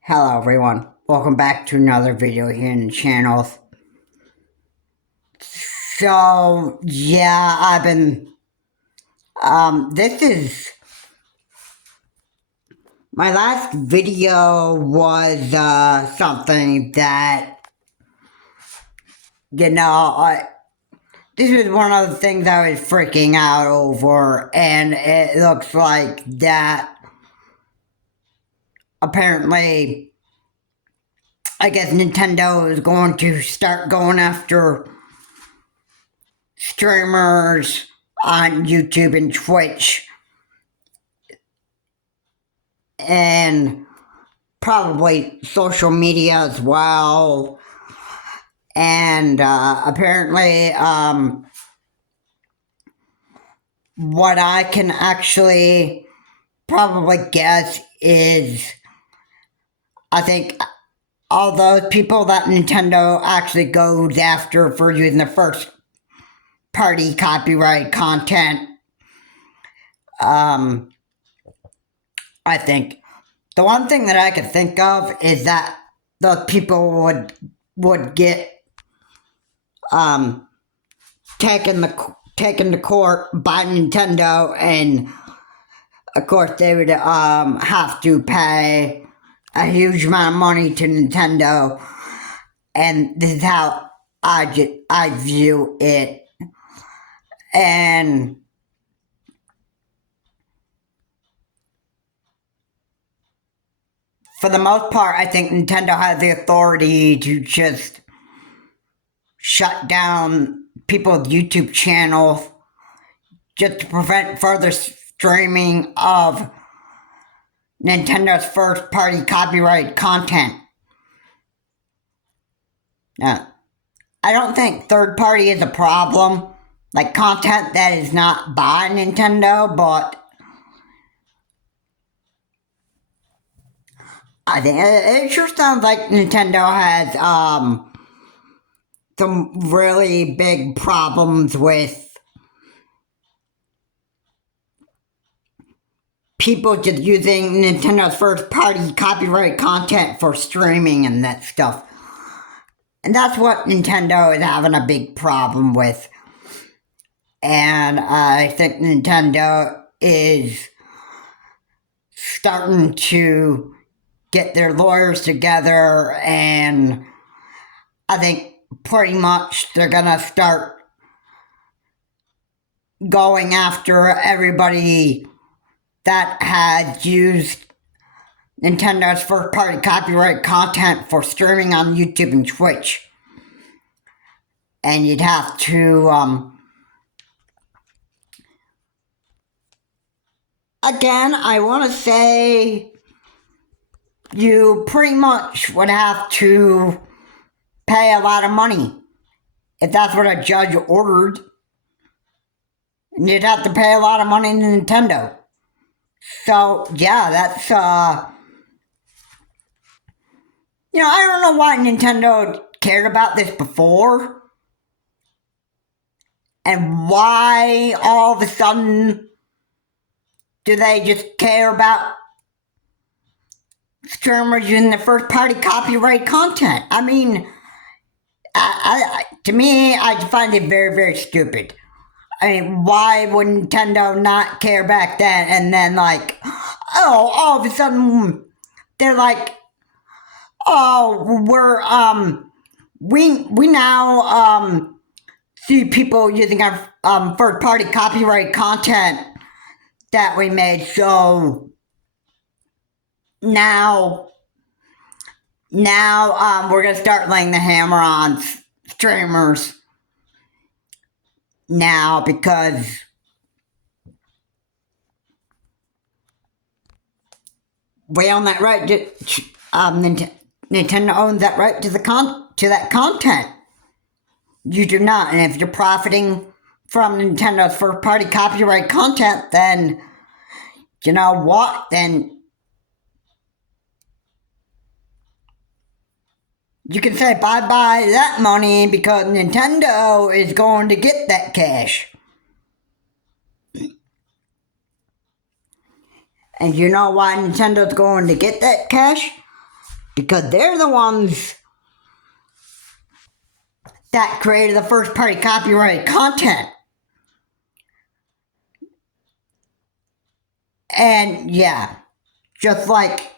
Hello everyone, welcome back to another video here in the channel. So yeah, this is, my last video was something that, this was one of the things I was freaking out over, and it looks like that apparently, I guess Nintendo is going to start going after streamers on YouTube and Twitch, and probably social media as well. And apparently, what I can actually probably guess is, I think all those people that Nintendo actually goes after for using the first party copyright content, I think the one thing that I could think of is that those people would get taken to court by Nintendo, and of course they would have to pay a huge amount of money to Nintendo, and this is how I view it. And for the most part, I think Nintendo has the authority to just shut down people's YouTube channels just to prevent further streaming of Nintendo's first-party copyright content. Now, I don't think third-party is a problem, like content that is not by Nintendo, but I think it sure sounds like Nintendo has some really big problems with people just using Nintendo's first-party copyright content for streaming and that stuff. And that's what Nintendo is having a big problem with. And I think Nintendo is starting to get their lawyers together, and I think pretty much they're gonna start going after everybody that had used Nintendo's first-party copyright content for streaming on YouTube and Twitch. And you'd have to, again, I want to say you pretty much would have to pay a lot of money if that's what a judge ordered. And you'd have to pay a lot of money to Nintendo. So, yeah, that's, I don't know why Nintendo cared about this before, and why all of a sudden do they just care about streamers using the first-party copyright content? I mean, to me, I find it very, very stupid. I mean, why would Nintendo not care back then, and then all of a sudden they're like, oh, we now see people using our first-party copyright content that we made, so now we're gonna start laying the hammer on streamers now, because we own that right to, Nintendo owns that right to that content. You do not, and if you're profiting from Nintendo's first-party copyright content, then you know what? Then you can say bye-bye to that money, because Nintendo is going to get that cash. And you know why Nintendo's going to get that cash? Because they're the ones that created the first party copyrighted content. And yeah, just like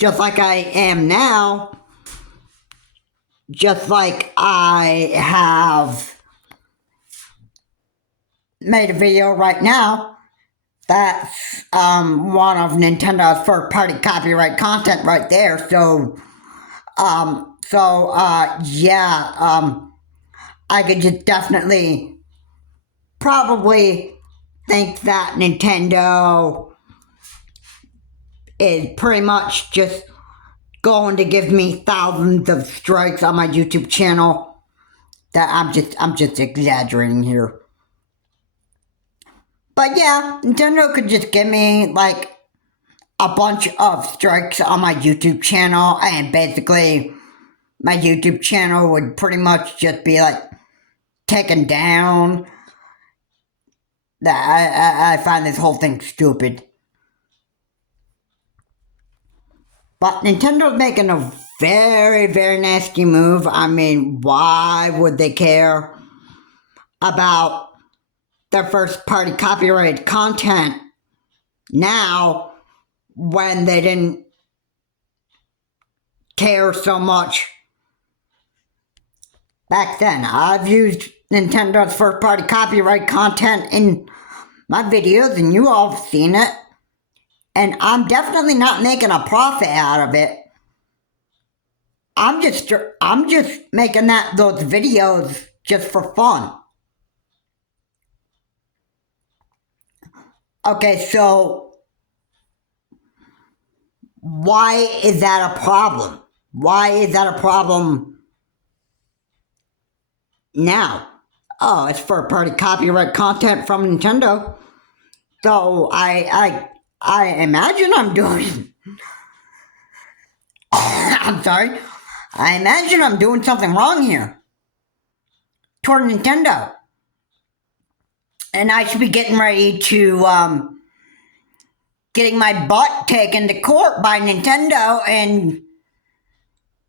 I am now, just like I have made a video right now, that's one of Nintendo's first party copyright content right there. So I could just definitely probably think that Nintendo is pretty much just going to give me thousands of strikes on my YouTube channel. That I'm just exaggerating here. But yeah, Nintendo could just give me like a bunch of strikes on my YouTube channel, and basically my YouTube channel would pretty much just be like taken down. I find this whole thing stupid. But Nintendo's making a very, very nasty move. I mean, why would they care about their first party copyrighted content now when they didn't care so much back then? I've used Nintendo's first party copyright content in my videos and you all have seen it. And I'm definitely not making a profit out of it. I'm just making those videos just for fun. Okay, so why is that a problem? Why is that a problem now? Oh, it's for party copyright content from Nintendo. So I imagine I'm doing I'm sorry. I imagine I'm doing something wrong here toward Nintendo. And I should be getting ready to getting my butt taken to court by Nintendo and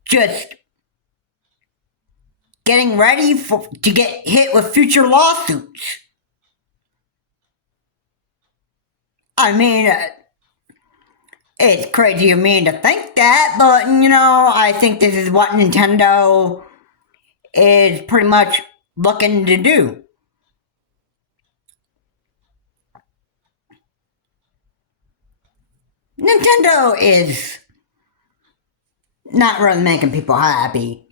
just getting ready to get hit with future lawsuits. I mean, it's crazy of me to think that, but you know, I think this is what Nintendo is pretty much looking to do. Nintendo is not really making people happy.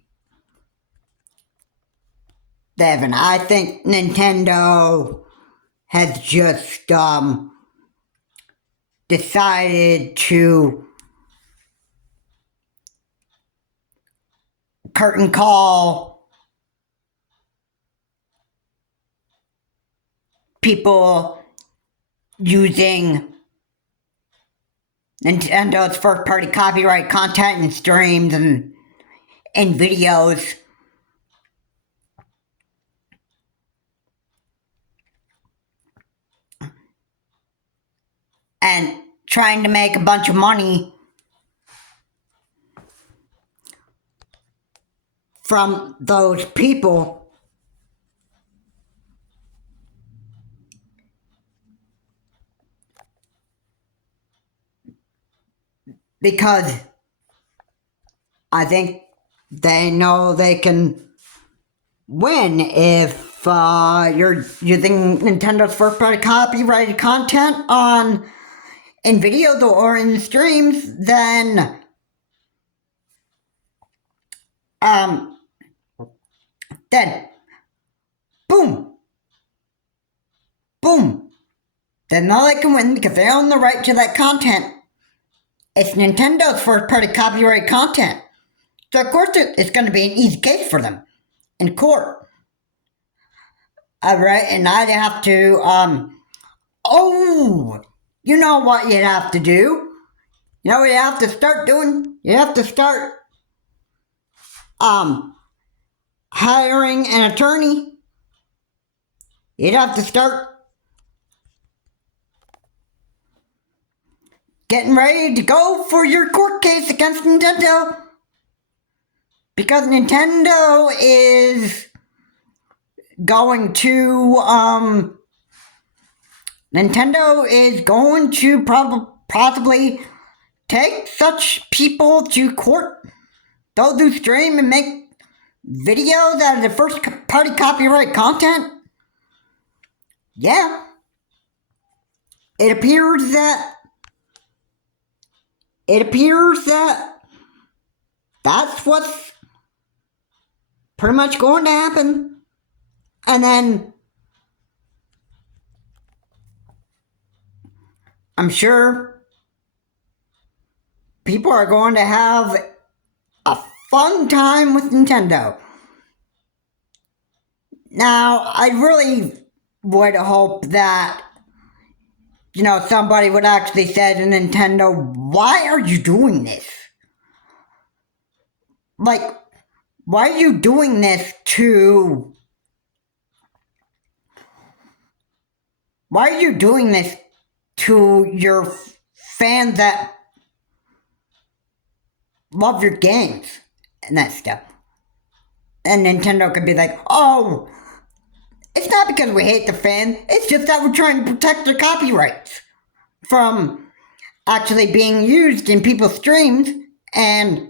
Devin, I think Nintendo has just decided to curtain call people using Nintendo's first party copyright content and streams and videos. And trying to make a bunch of money from those people because I think they know they can win if you're using Nintendo's first party copyrighted content in videos or in streams, then boom, then now they can win because they own the right to that content. It's Nintendo's first party copyright content. So of course it's going to be an easy case for them in court. Alright, and I'd have to, you know what you'd have to do? You know what you have to start doing? You have to start, hiring an attorney. You'd have to start getting ready to go for your court case against Nintendo. Because Nintendo is going to, possibly take such people to court. Those who stream and make videos out of the first party copyright content. Yeah. It appears that that's what's pretty much going to happen. And then I'm sure people are going to have a fun time with Nintendo. Now, I really would hope that, somebody would actually say to Nintendo, why are you doing this? Like, why are you doing this to... Why are you doing this to your fans that love your games and that stuff? And Nintendo could be like, oh, it's not because we hate the fan, it's just that we're trying to protect their copyrights from actually being used in people's streams and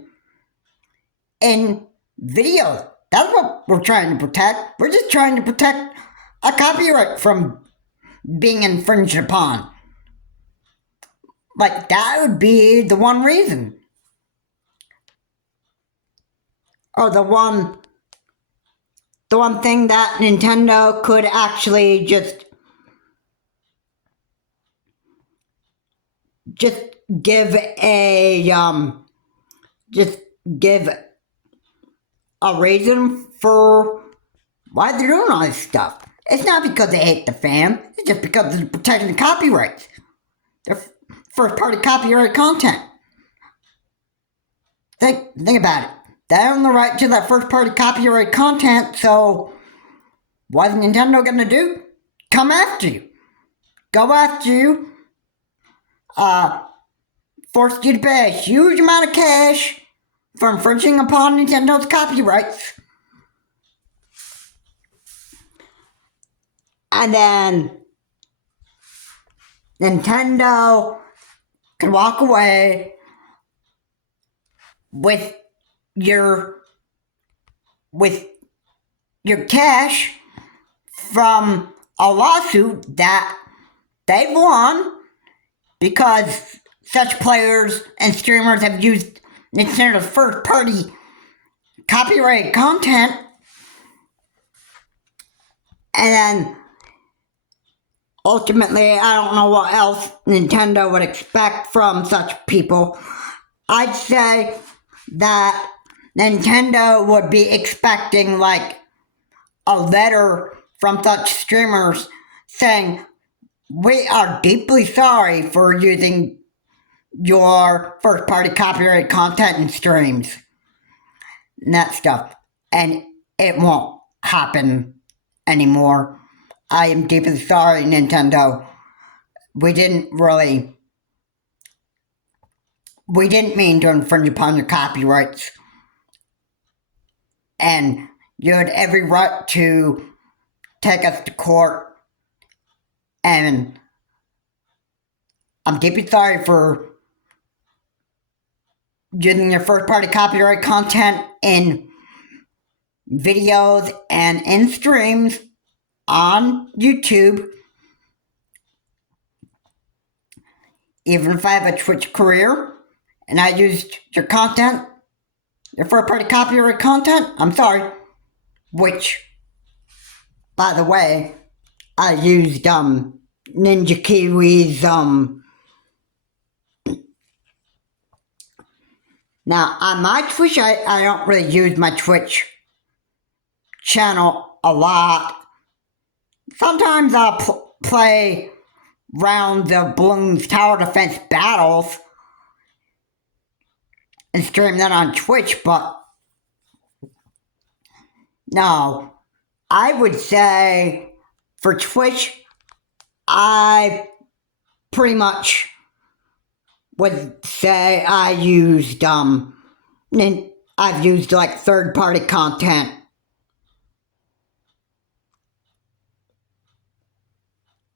in videos. That's what we're trying to protect. We're just trying to protect a copyright from being infringed upon. Like, that would be the one reason. Or the one thing that Nintendo could actually just give a reason for why they're doing all this stuff. It's not because they hate the fan, it's just because they're protecting the copyrights. Their first party copyright content. Think about it. They own the right to that first party copyright content, so what's Nintendo gonna do? Come after you. Go after you. Force you to pay a huge amount of cash for infringing upon Nintendo's copyrights. And then Nintendo can walk away with your cash from a lawsuit that they won because such players and streamers have used Nintendo's first party copyright content. And then ultimately, I don't know what else Nintendo would expect from such people. I'd say that Nintendo would be expecting like a letter from such streamers saying, we are deeply sorry for using your first party copyright content and streams and that stuff. And it won't happen anymore. I am deeply sorry, Nintendo. We didn't mean to infringe upon your copyrights. And you had every right to take us to court. And I'm deeply sorry for using your first party copyright content in videos and in streams on YouTube. Even if I have a Twitch career and I used your content, your first party copyright content, I'm sorry. Which, by the way, I used Ninja Kiwi's now on my Twitch, I don't really use my Twitch channel a lot. Sometimes I'll play rounds of Bloons Tower Defense Battles and stream that on Twitch, but no, I would say for Twitch, I pretty much would say I've used like third-party content.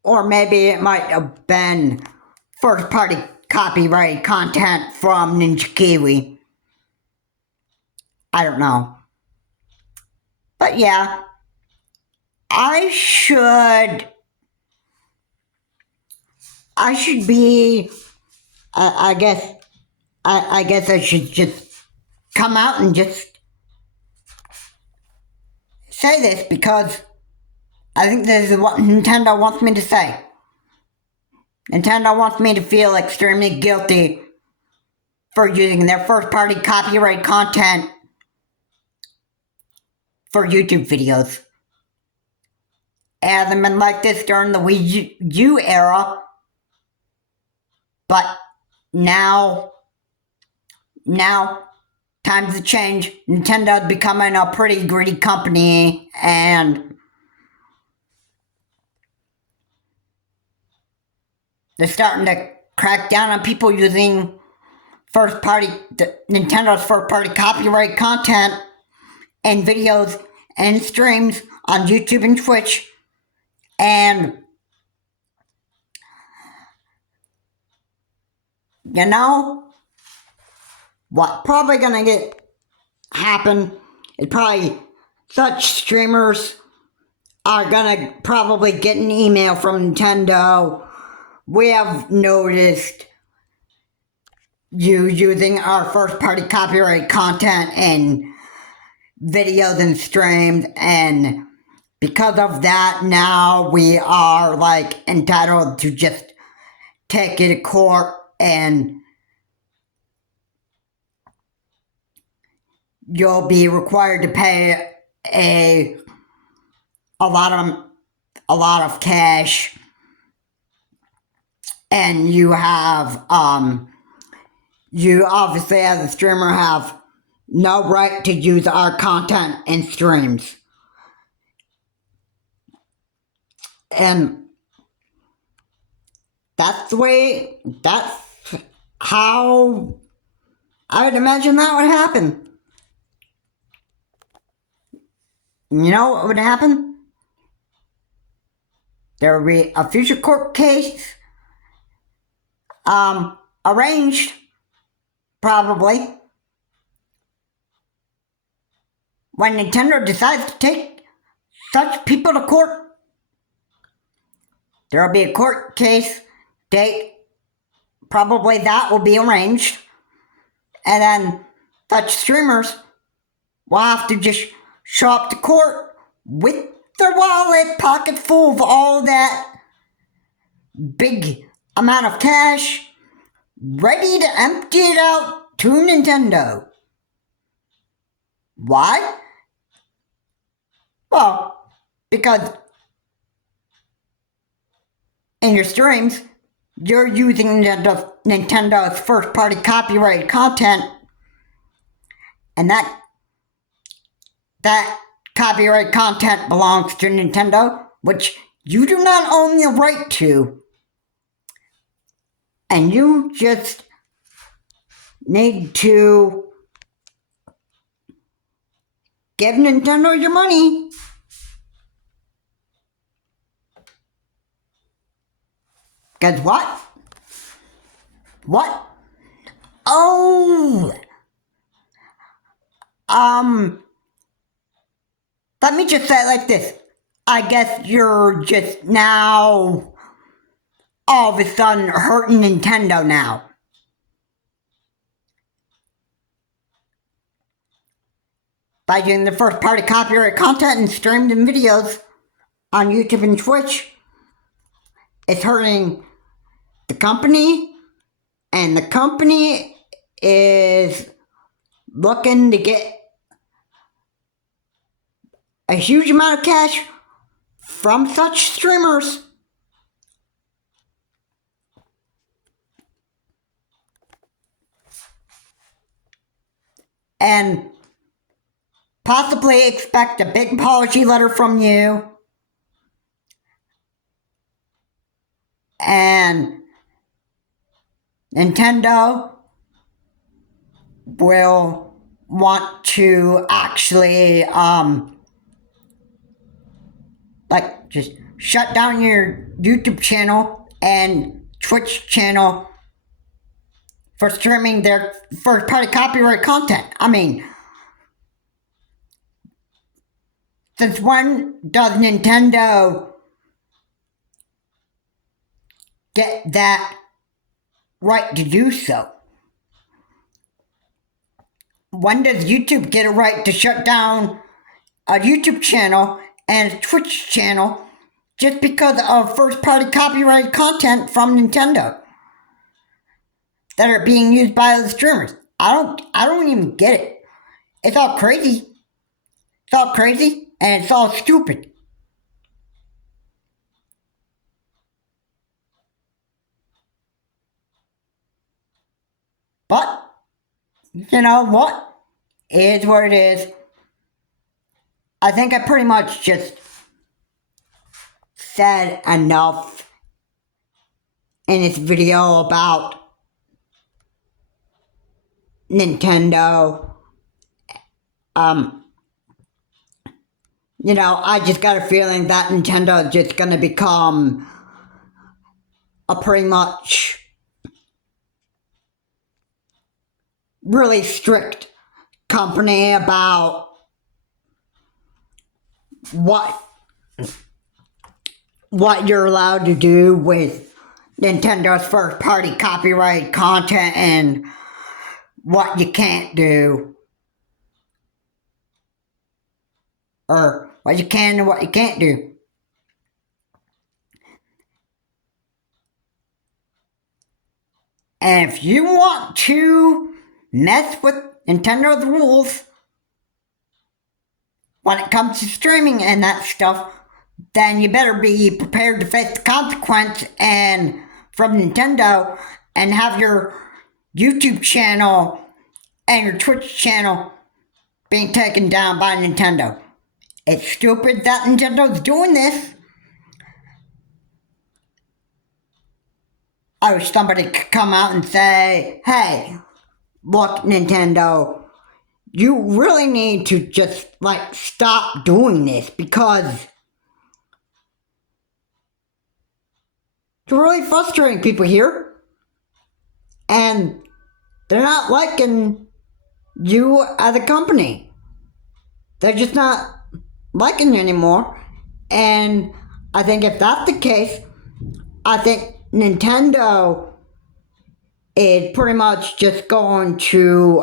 Or maybe it might have been first-party copyrighted content from Ninja Kiwi. I don't know. But yeah, I should be, I guess I should just come out and just say this, because I think this is what Nintendo wants me to say. Nintendo wants me to feel extremely guilty for using their first-party copyright content for YouTube videos. It hasn't been like this during the Wii U era, but now times have changed. Nintendo's becoming a pretty greedy company, and they're starting to crack down on people using Nintendo's first-party copyright content and videos and streams on YouTube and Twitch. And you know what probably gonna happen is probably such streamers are gonna probably get an email from Nintendo. We have noticed you using our first-party copyright content and videos and streams, and because of that, now we are entitled to just take it to court, and you'll be required to pay a lot of cash, and you obviously as a streamer have no right to use our content and streams. And that's how I would imagine that would happen. You know what would happen? There would be a future court case arranged, probably, when Nintendo decides to take such people to court. There will be a court case date, probably that will be arranged, and then such streamers will have to just show up to court with their wallet pocket full of all that big amount of cash, ready to empty it out to Nintendo. Why? Well, because in your streams, you're using Nintendo's first-party copyrighted content, and that copyright content belongs to Nintendo, which you do not own the right to. And you just need to give Nintendo your money. Because what? What? Oh! Let me just say it like this. I guess you're just now all of a sudden hurting Nintendo now. By using the first-party copyright content and streamed in videos on YouTube and Twitch, it's hurting the company, and the company is looking to get a huge amount of cash from such streamers. And possibly expect a big apology letter from you. And Nintendo will want to actually, just shut down your YouTube channel and Twitch channel for streaming their first-party copyright content. I mean, since when does Nintendo get that right to do so? When does YouTube get a right to shut down a YouTube channel and a Twitch channel just because of first-party copyright content from Nintendo that are being used by the streamers? I don't even get it. It's all crazy. It's all crazy and it's all stupid. But you know what? It is what it is. I think I pretty much just said enough in this video about Nintendo. I just got a feeling that Nintendo is just gonna become a pretty much really strict company about what you're allowed to do with Nintendo's first-party copyright content and what you can't do, or what you can and what you can't do. And if you want to mess with Nintendo's rules when it comes to streaming and that stuff, then you better be prepared to face the consequence and from Nintendo and have your YouTube channel and your Twitch channel being taken down by Nintendo. It's stupid that Nintendo's doing this. I wish somebody could come out and say, hey, look, Nintendo, you really need to just, stop doing this because you're really frustrating people here. And they're not liking you as a company. They're just not liking you anymore. And I think if that's the case, I think Nintendo is pretty much just going to,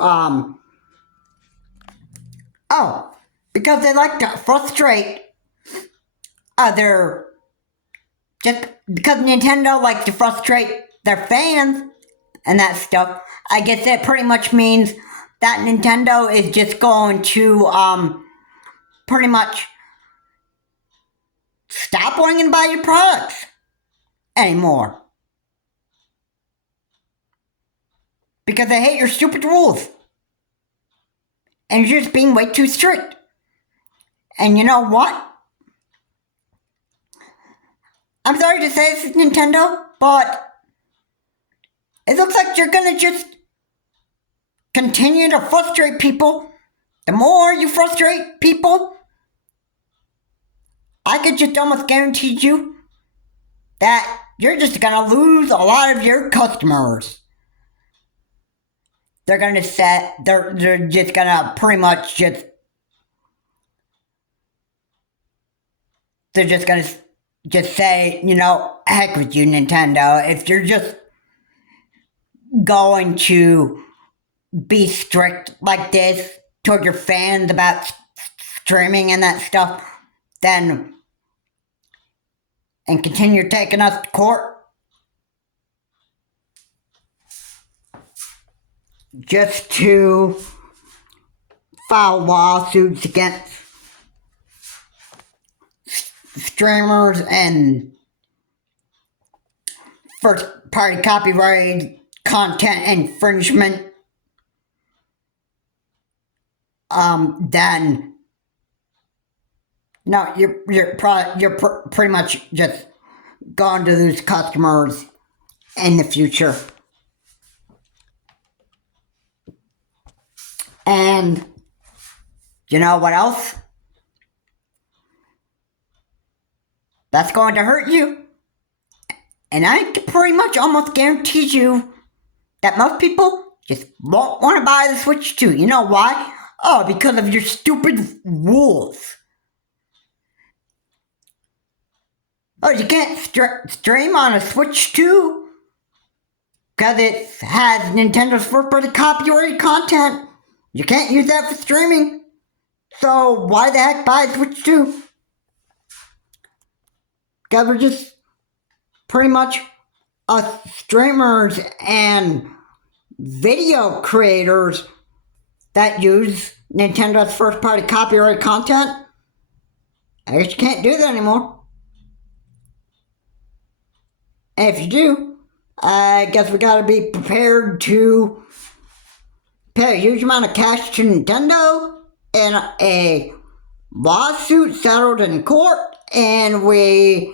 because they like to frustrate just because Nintendo likes to frustrate their fans and that stuff, I guess that pretty much means that Nintendo is just going to, pretty much stop wanting to buy your products anymore. Because they hate your stupid rules. And you're just being way too strict. And you know what? I'm sorry to say this is Nintendo, but it looks like you're gonna just continue to frustrate people. The more you frustrate people, I could just almost guarantee you that you're just gonna lose a lot of your customers. They're just gonna pretty much they're just gonna say, heck with you, Nintendo. If you're just going to be strict like this toward your fans about streaming and that stuff, then, and continue taking us to court, just to file lawsuits against streamers and first-party copyright content infringement, then no, you're pretty much just going to lose customers in the future. And you know what else? That's going to hurt you. And I can pretty much almost guarantee you that most people just won't want to buy the Switch 2. You know why? Oh, because of your stupid rules. Oh, you can't stream on a Switch 2 because it has Nintendo's first-party copyrighted content. You can't use that for streaming. So why the heck buy a Switch 2? Because we're just pretty much us streamers and video creators that use Nintendo's first-party copyrighted content. I guess you can't do that anymore. And if you do, I guess we gotta be prepared to pay a huge amount of cash to Nintendo in a lawsuit settled in court, and we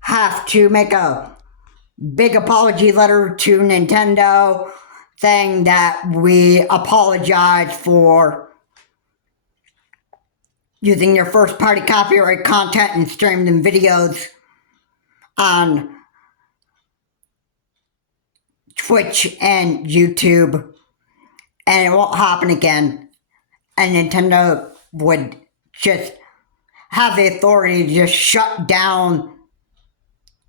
have to make a big apology letter to Nintendo saying that we apologize for using your first party copyright content and streaming them videos on Twitch and YouTube, and it won't happen again. And Nintendo would just have the authority to just shut down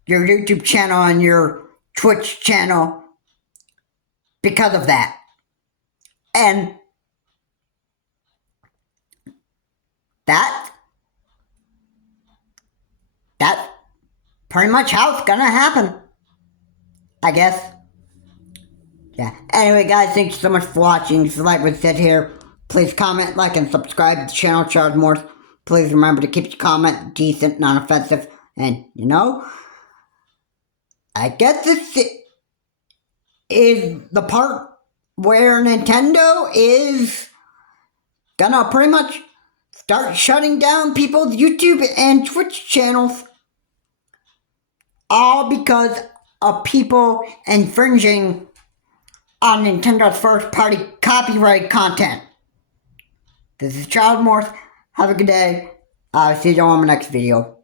your YouTube channel and your Twitch channel because of that. And that's pretty much how it's gonna happen, I guess. Yeah. Anyway, guys, thank you so much for watching. So like we said here, please comment, like, and subscribe to the channel, Charles Morse. Please remember to keep your comment decent, non-offensive, and, you know, I guess this is the part where Nintendo is gonna pretty much start shutting down people's YouTube and Twitch channels. All because of people infringing on Nintendo's first-party copyright content. This is Charles Morse. Have a good day. See you on my next video.